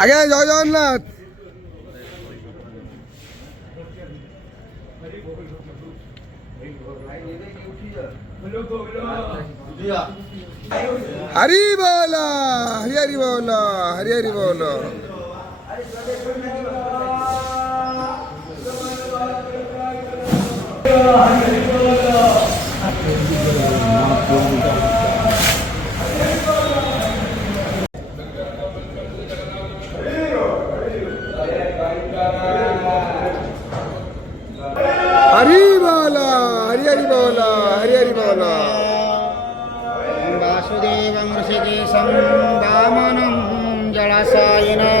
ଆଜ୍ଞା ଜୟ ଜଗନ୍ନାଥ। हरि बोल हरि हरि बोल हरि हरि बोल। हरि बोल हरि हरि बोल हरि हरि बोल। वासुदेवं ऋषिकेशं वामनं जलाशयिनं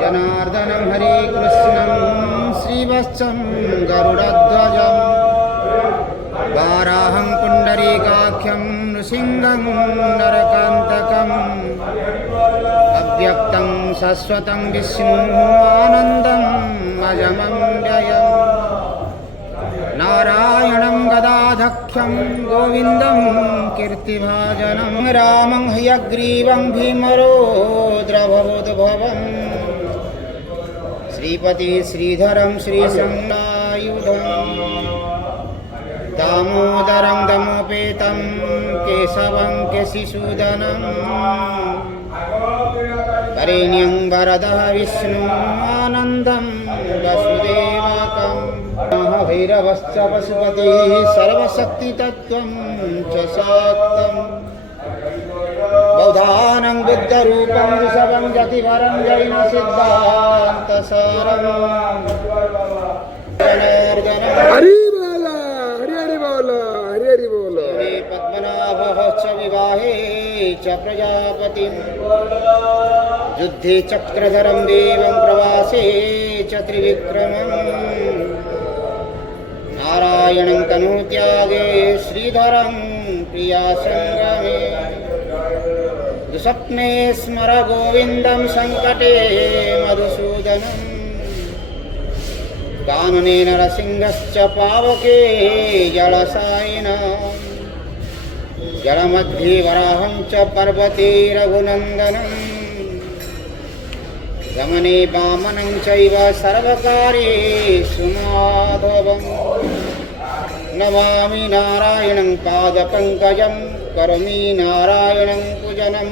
जनार्दनं हरे कृष्णं श्रीवत्सं गरुडध्वजं वाराहं पुण्डरीकाख्यं नृसिंहं नरकान्तकम् अव्यक्तं शाश्वतं विष्णु आनन्दम् अजमं व्ययम् नारायणं गदाधक्ष्यं गोविन्दं कीर्तिभाजनं रामं हयग्रीवं भीमरोद्रभवोद्भवम् श्रीपति श्रीधरं श्रीसंनायुधं दामोदरं दमोपेतं केशवं केशिसूदनं वरेण्यं वरदः विष्णु आनन्दं वसुदेवकम् भैरवश्च पशुपतिः सर्वशक्तितत्त्वं च शाक्तम् बौद्धानं बुद्धरूपं वृषभं जतिवरं जैनसिद्धान्तसारं हरि बोल हरि हरि बोल हरि हरि बोल। पद्मनाभः च विवाहे च प्रजापतिं युद्धे चक्रधरं देवं प्रवासे च त्रिविक्रमम् नारायणं तनुत्यागे श्रीधरं प्रियासङ्गमे दुःस्वप्ने स्मर गोविन्दं सङ्कटे मधुसूदनं कानने नरसिंहश्च पावके जलसायिनः जलमध्ये वराहं च पर्वते रघुनन्दनं गमने वामनं चैव सर्वकार्येषु माधवम् नमामि नारायणं पादपङ्कजं करोमि नारायणं पूजनम्।